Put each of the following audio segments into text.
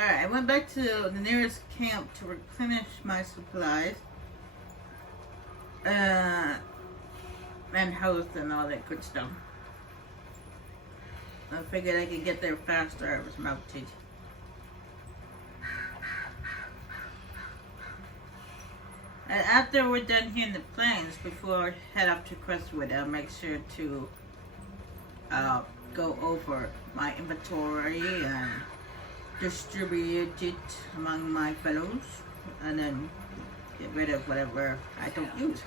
Alright, I went back to the nearest camp to replenish my supplies. And health and all that good stuff. I figured I could get there faster. I was melted. And after we're done here in the plains, before I head up to Crestwood, I'll make sure to go over my inventory and distribute it among my fellows, and then get rid of whatever I don't use.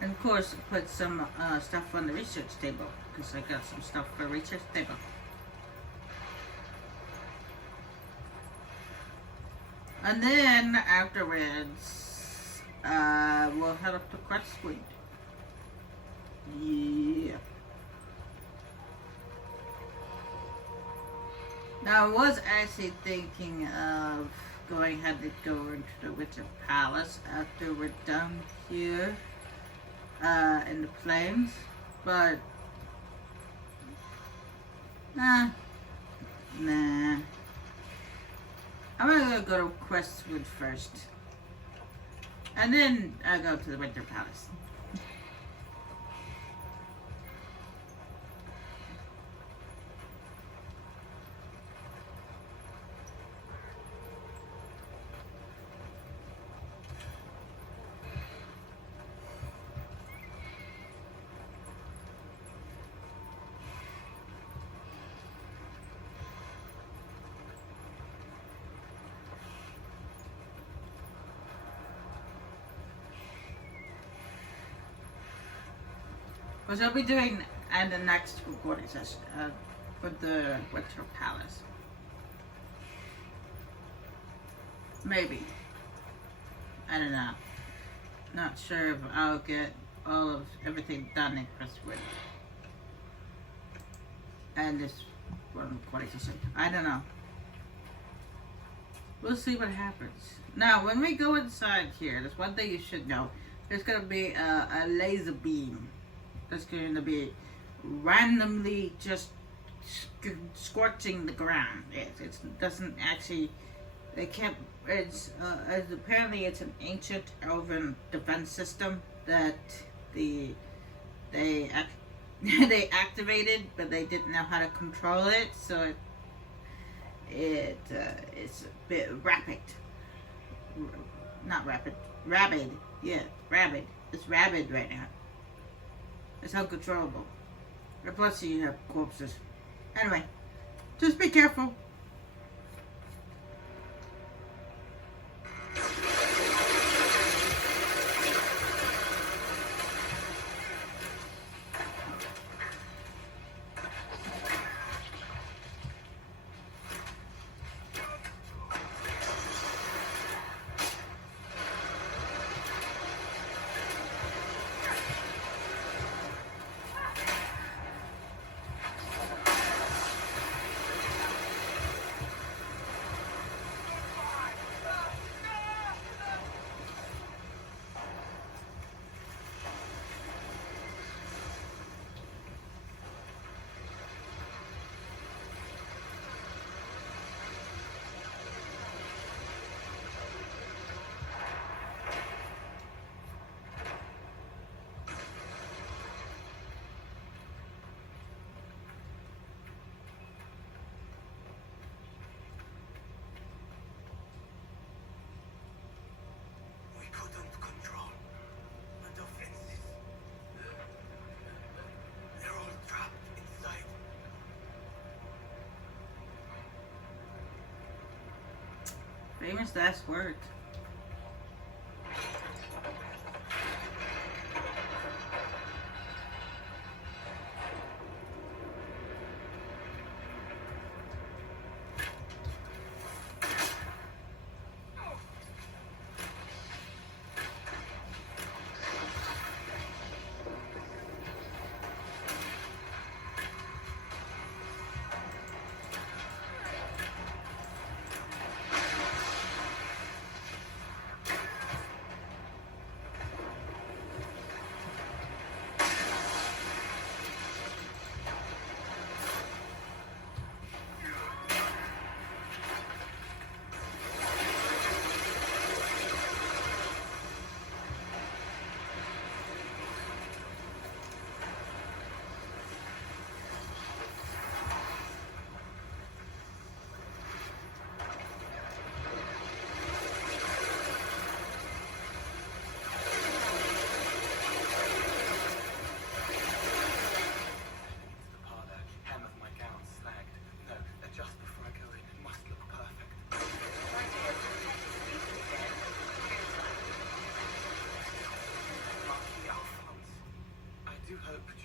And of course, put some stuff on the research table, because I got some stuff for research table. And then afterwards, we'll head up to Crestwood. Yeah. Now I was actually thinking of going ahead and go into the Winter Palace after we're done here in the plains, but nah. I'm gonna go to Crestwood first, and then I'll go to the Winter Palace. Which I'll be doing in the next recording session with the Winter Palace. Maybe. I don't know. Not sure if I'll get all of everything done in Crestwood. And this one recording session. I don't know. We'll see what happens. Now, when we go inside here, there's one thing you should know. There's going to be a laser beam that's going to be randomly just scorching the ground. It doesn't actually. They can't. It's apparently it's an ancient elven defense system that they activated, but they didn't know how to control it. So it's a bit rapid. Not rapid. Rabid. Yeah, rabid. It's rabid right now. It's uncontrollable. And plus you have corpses. Anyway, just be careful. Famous last word.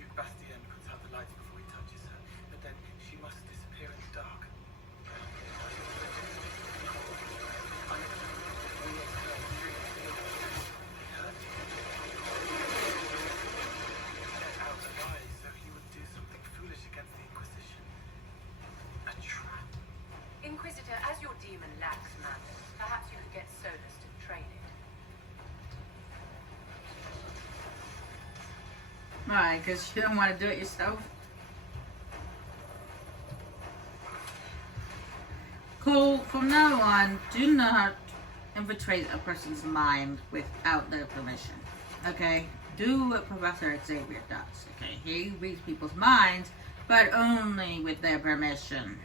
Duke Bastien puts out the lights before he touches her, but then she must disappear in the dark. Out alive, so he would do something foolish against the Inquisition. A trap. Inquisitor, as your demon lacks madness, perhaps you could get Solus to train it. Why? Because you don't want to do it yourself? Cool. From now on, do not infiltrate a person's mind without their permission. Okay? Do what Professor Xavier does. Okay? He reads people's minds, but only with their permission.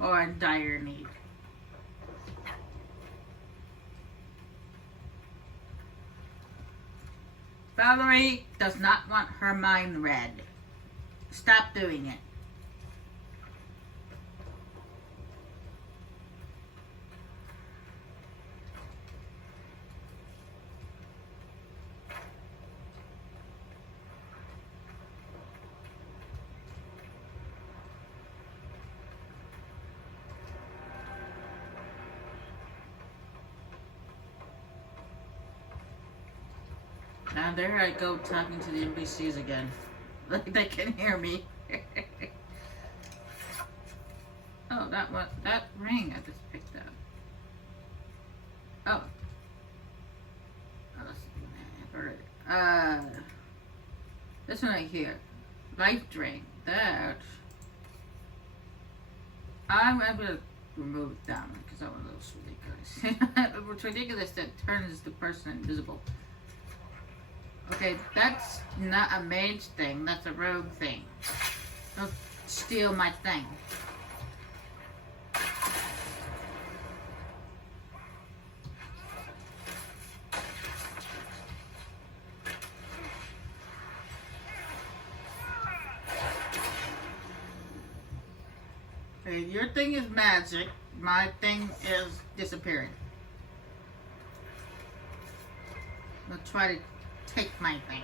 Or in dire need. Valerie does not want her mind read. Stop doing it. And there I go talking to the NPCs again. Like they can hear me. Oh, that ring I just picked up. Oh. This one right here. Life drain. That. I'm gonna remove that one because that one looks ridiculous. It's ridiculous that turns the person invisible. Okay, that's not a mage thing, that's a rogue thing. Don't steal my thing. Okay, your thing is magic, my thing is disappearing. I'll try to take my thing.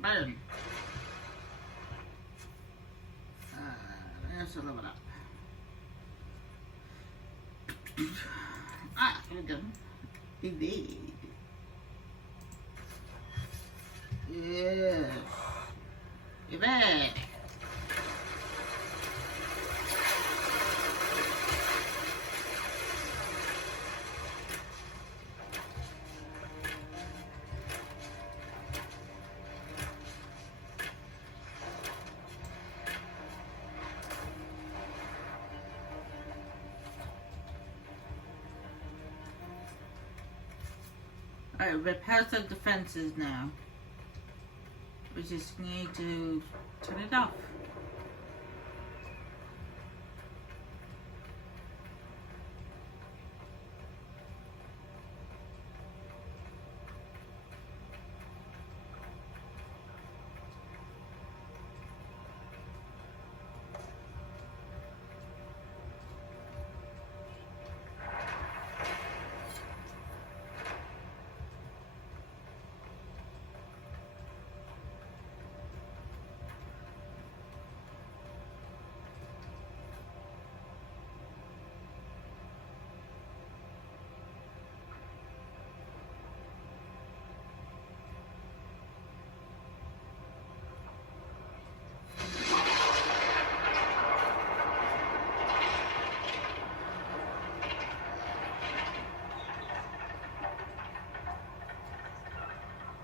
Burn. Let's level it up. Here we go. Indeed. Yes. Evade. Alright, repair the defenses now. We just need to turn it off.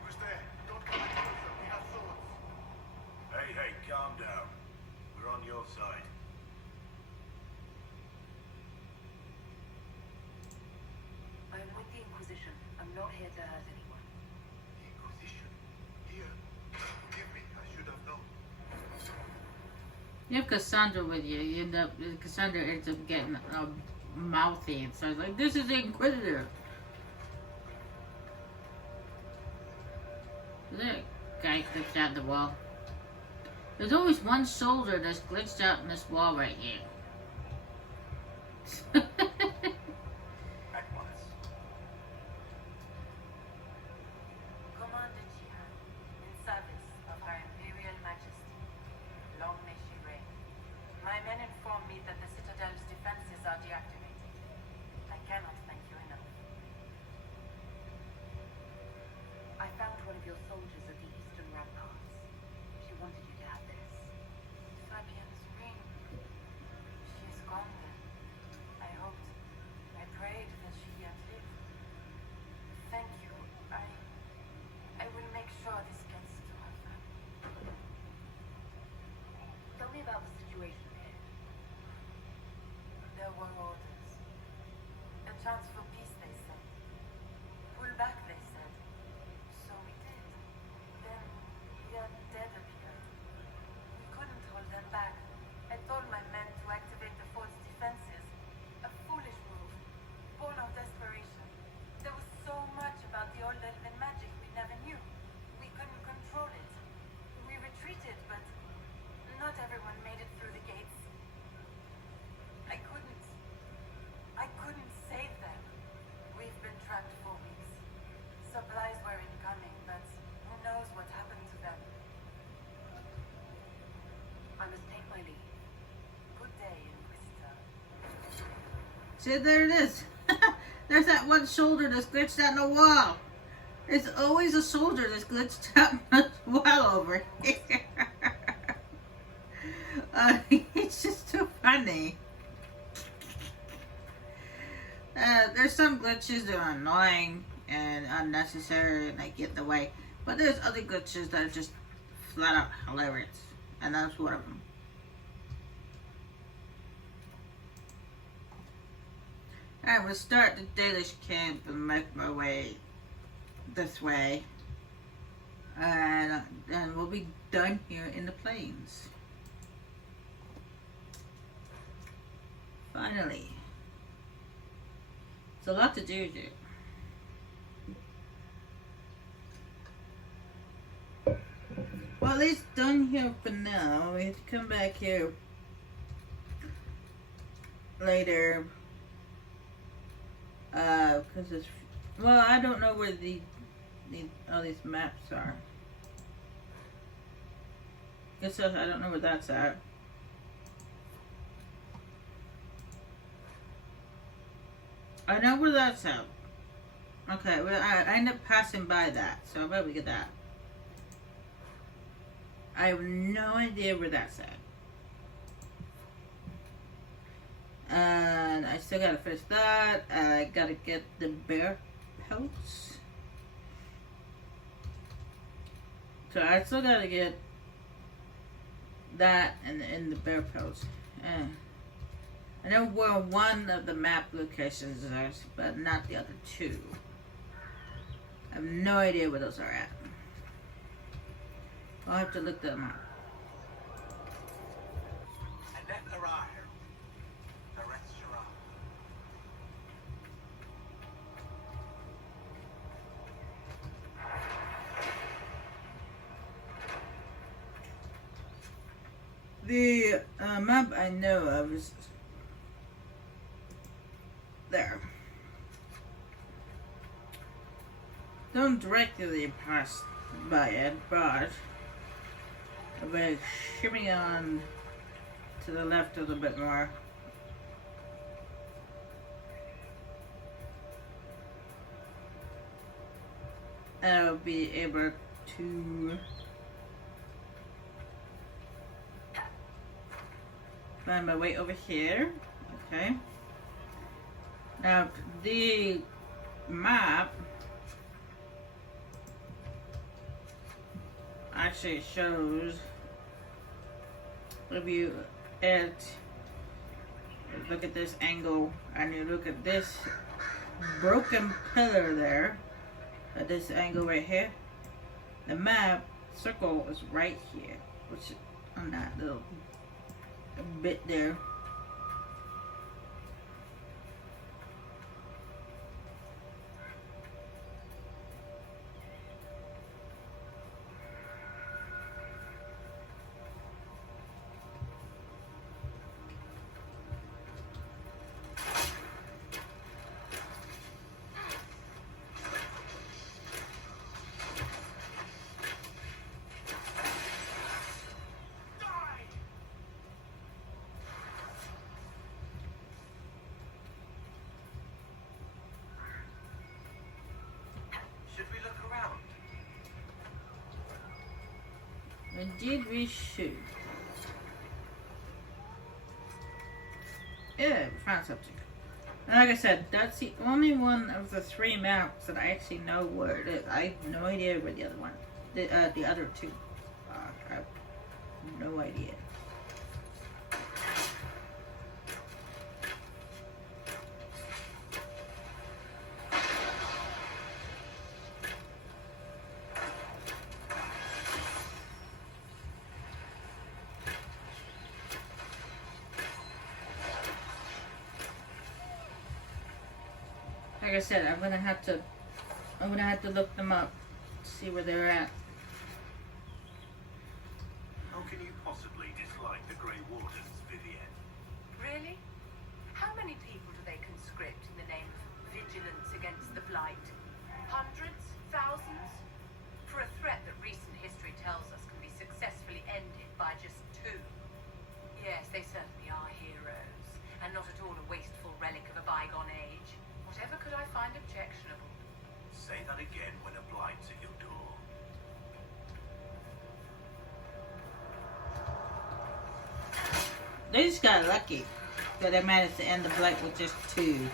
Who's there? Don't come any closer. We have swords. Hey, calm down. We're on your side. I'm with the Inquisition. I'm not here to hurt anyone. The Inquisition. Here. Forgive me. I should have known. You have Cassandra with you. You end up, Cassandra ends up getting mouthy and starts like, "This is the Inquisitor." Is there a guy glitched out the wall? There's always one shoulder that's glitched out in this wall right here. Aquas. Commander Jihan, in service of Her Imperial Majesty. Long may she reign. My men inform me that the Citadel's defenses are deactivated. I cannot thank you enough. I found one of your soldiers at the eastern ramparts. She wanted you to have this. Fabian's ring. She is gone then. I hoped, I prayed that she yet lived. Thank you. I will make sure this gets to her family. Tell me about the situation here. There were orders. A chance for peace, they said. Pull back, they said. So we did. Then the undead appeared. We couldn't hold them back. I told my men to activate the fort's defenses. A foolish move, born of desperation. There was so much about the old elven magic we never knew. We couldn't control it. We retreated, but not everyone made it through the gates. I couldn't save them. We've been trapped for weeks. Supplies were incoming, but who knows what happened to them. I must take my leave. Good day, Inquisitor. See, there it is. There's that one shoulder that's glitched out in the wall. There's always a soldier that's glitched out in the wall over here. It's just too funny. There's some glitches that are annoying and unnecessary and they get in the way. But there's other glitches that are just flat out hilarious. And that's one of them. Alright, we'll start the Dalish camp and make my way this way. And we'll be done here in the plains. Finally. It's a lot to do here. Well, at least done here for now. We have to come back here later. Because it's... Well, I don't know where all these maps are. Guess I don't know where that's at. I know where that's at. Okay, well, I end up passing by that, so I'll probably get that. I have no idea where that's at. And I still gotta finish that. I gotta get the bear pelts. So I still gotta get that and the bear pelts. I know where one of the map locations is, but not the other two. have no idea where those are at. I'll have to look them up. The map I know of is there. Don't directly pass by it, but by shimming on to the left a little bit more. I'll be able to find my way over here. Okay. Now the map actually shows, if you look at this angle and you look at this broken pillar there, at this angle right here, the map circle is right here, which on that little bit there. Indeed we should. Yeah, we found something. And like I said, that's the only one of the 3 maps that I actually know where it is. I have no idea where the other one, the other 2 are. I have no idea. Like I said, I'm gonna have to look them up, see where they're at. How can you possibly dislike the Grey Wardens, Vivienne? Really? How many people do they conscript in the name of vigilance against the Blight? Hundreds? Thousands? For a threat that recent history tells us can be successfully ended by just 2. Yes, they certainly are heroes, and not at all a wasteful relic of a bygone age. Whatever could I find objectionable? Say that again when a Blight's at your door. They just got lucky that they managed to end the Blight with just 2.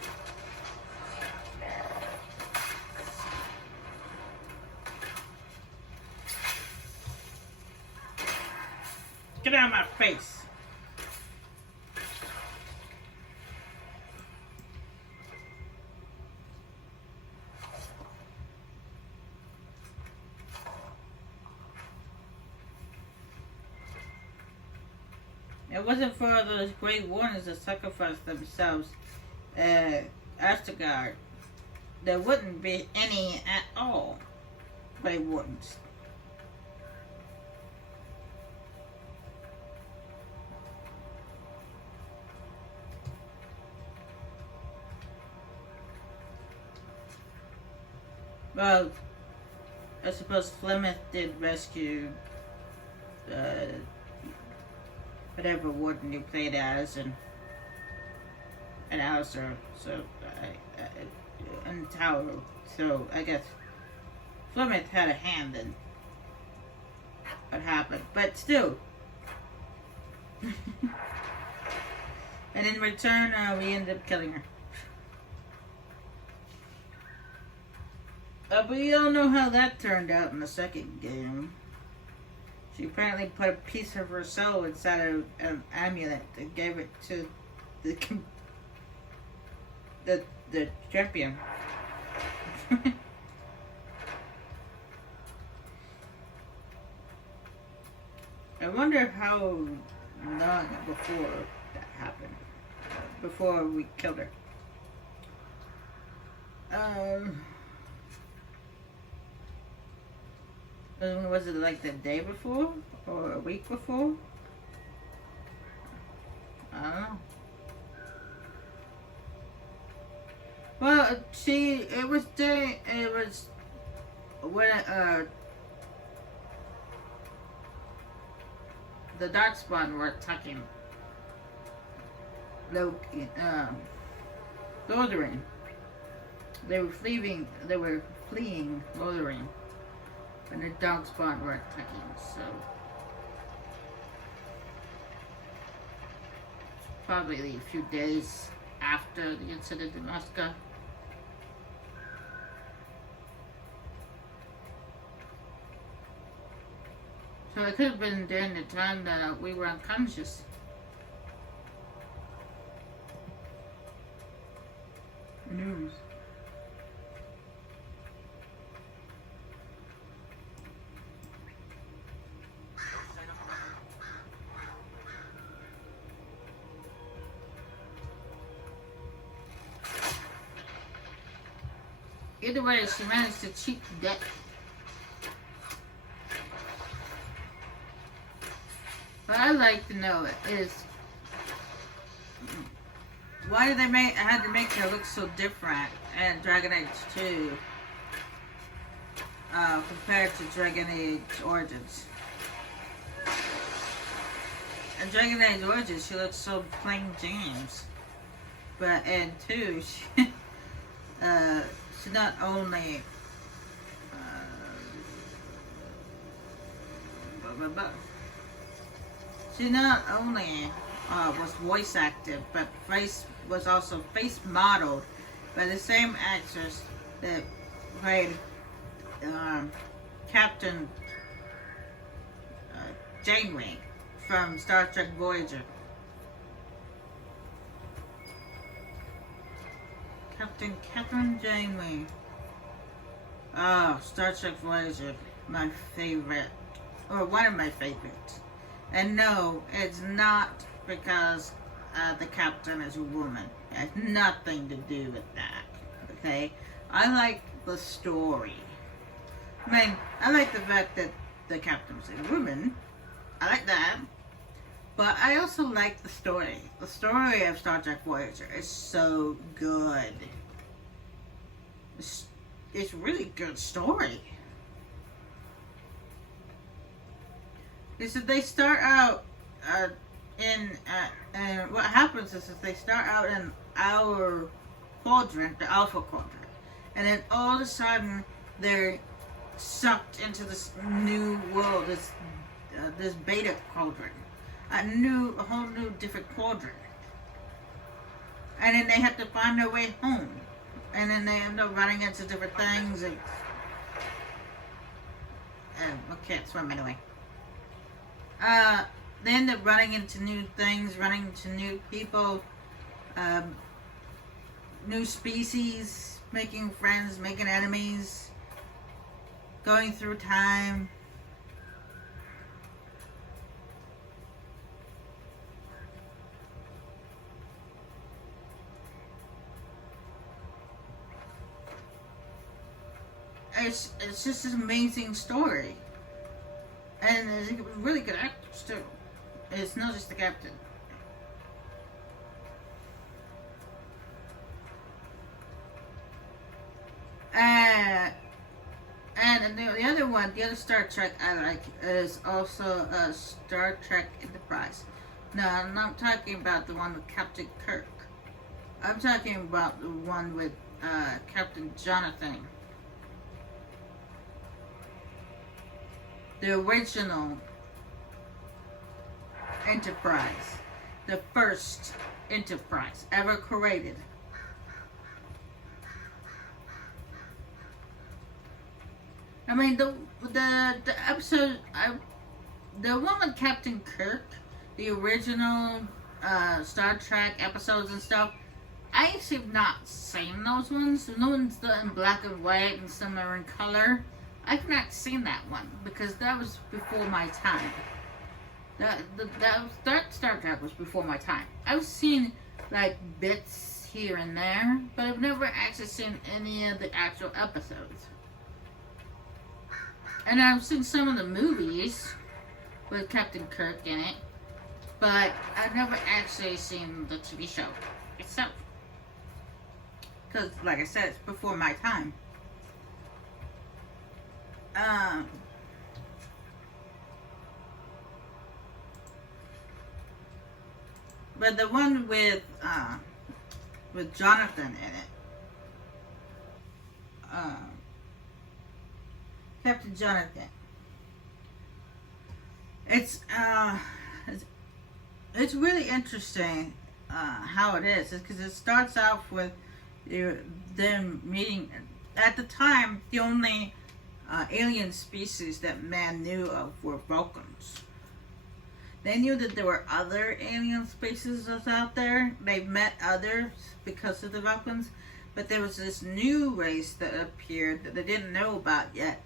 Get out of my face! It wasn't for those great warriors that sacrificed themselves, Asgard, there wouldn't be any at all. Grey Wardens. Well, I suppose Flemeth did rescue whatever warden you played as, and Alistair, so and Tower. So I guess Flemeth had a hand in what happened, but still. And in return, we ended up killing her. But we all know how that turned out in the second game. She apparently put a piece of her soul inside of an amulet and gave it to the champion. wonder how long before that happened. Before we killed her. Was it like the day before? Or a week before? I don't know. Well, it was when, the Darkspawn were attacking Lotharing. They were fleeing Lotharing. And the Darkspawn were attacking, so probably a few days after the incident in Moscow. So it could have been during the time that we were unconscious. News. Either way, she managed to cheat death. What I'd like to know is why did they had to make her look so different in Dragon Age 2 compared to Dragon Age Origins? In Dragon Age Origins, she looks so plain James, but in 2, she not only was voice active, but was also face modeled by the same actress that played Captain Janeway from Star Trek Voyager. Captain Catherine Janeway. Oh, Star Trek Voyager, my favorite, or one of my favorites. And no, it's not because the captain is a woman. It has nothing to do with that. Okay? I like the story. I mean, I like the fact that the captain was a woman. I like that. But I also like the story. The story of Star Trek Voyager is so good. It's really good story. Is that they start out and what happens is that they start out in our quadrant, the Alpha Quadrant, and then all of a sudden they're sucked into this new world, this Beta Quadrant, a whole new different quadrant, and then they have to find their way home, and then they end up running into different things, and I can't swim anyway. They end up running into new things, running into new people, new species, making friends, making enemies, going through time. It's just this amazing story. And it's really good actors too. It's not just the captain. And the other one, the other Star Trek I like is also Star Trek Enterprise. No, I'm not talking about the one with Captain Kirk. I'm talking about the one with Captain Jonathan. The original Enterprise. The first Enterprise ever created. I mean, the episode, the one with Captain Kirk, the original Star Trek episodes and stuff, I actually have not seen those ones. The ones that are in black and white and some are in color. I've not seen that one because that was before my time. That Star Trek was before my time. I've seen like bits here and there, but I've never actually seen any of the actual episodes. And I've seen some of the movies with Captain Kirk in it, but I've never actually seen the TV show itself. Because, like I said, it's before my time. But the one with Jonathan in it, Captain Jonathan. It's really interesting how it is, because it starts off with them meeting. At the time, the only alien species that man knew of were Vulcans. They knew that there were other alien species out there. They met others because of the Vulcans, but there was this new race that appeared that they didn't know about yet,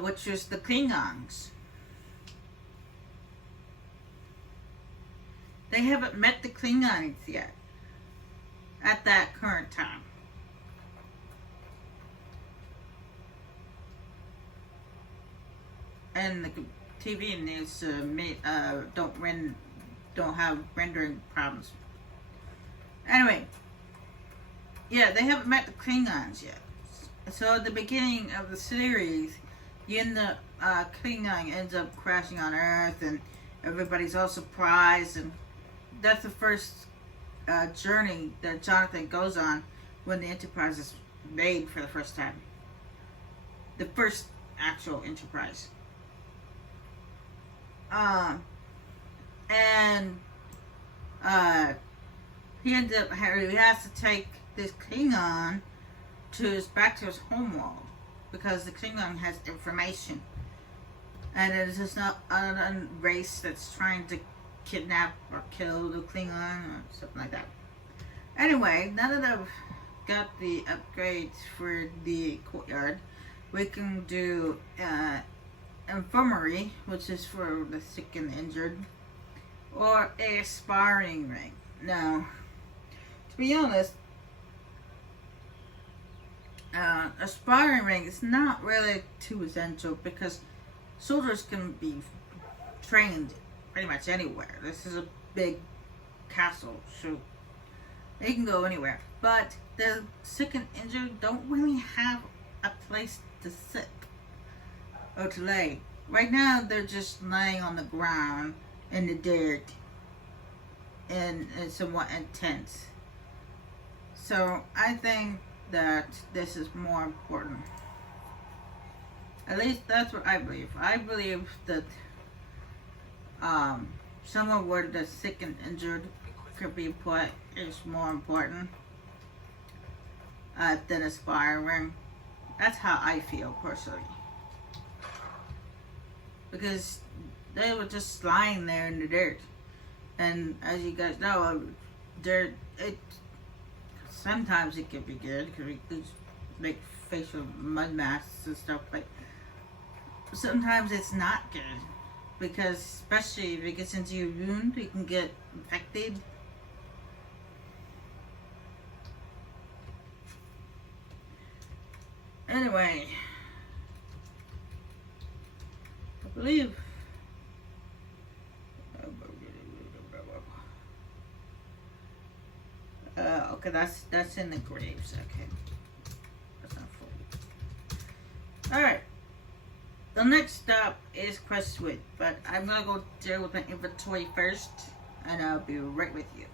which was the Klingons. They haven't met the Klingons yet at that current time. And the TV news don't have rendering problems. Anyway, yeah, they haven't met the Klingons yet. So at the beginning of the series, Klingon ends up crashing on Earth, and everybody's all surprised, and that's the first journey that Jonathan goes on when the Enterprise is made for the first time. The first actual Enterprise. He has to take this Klingon back to his homeworld, because the Klingon has information, and it is just not a race that's trying to kidnap or kill the Klingon or something like that. Anyway, now that I've got the upgrades for the courtyard, we can do infirmary, which is for the sick and injured, or a sparring ring. Now, to be honest, a sparring ring is not really too essential, because soldiers can be trained pretty much anywhere. This is a big castle, so they can go anywhere. But the sick and injured don't really have a place to sit or to lay. Right now, they're just laying on the ground in the dirt, and it's somewhat intense. So I think that this is more important. At least that's what I believe. I believe that somewhere where the sick and injured could be put is more important than a sparring ring. That's how I feel personally. Because they were just lying there in the dirt. And as you guys know, dirt, sometimes it can be good, because we could make facial mud masks and stuff, but sometimes it's not good, because especially if it gets into your wound, you can get infected. Anyway, I believe okay, that's in the graves. Okay, that's not full. All right. The next stop is Crestwood, but I'm gonna go deal with my inventory first, and I'll be right with you.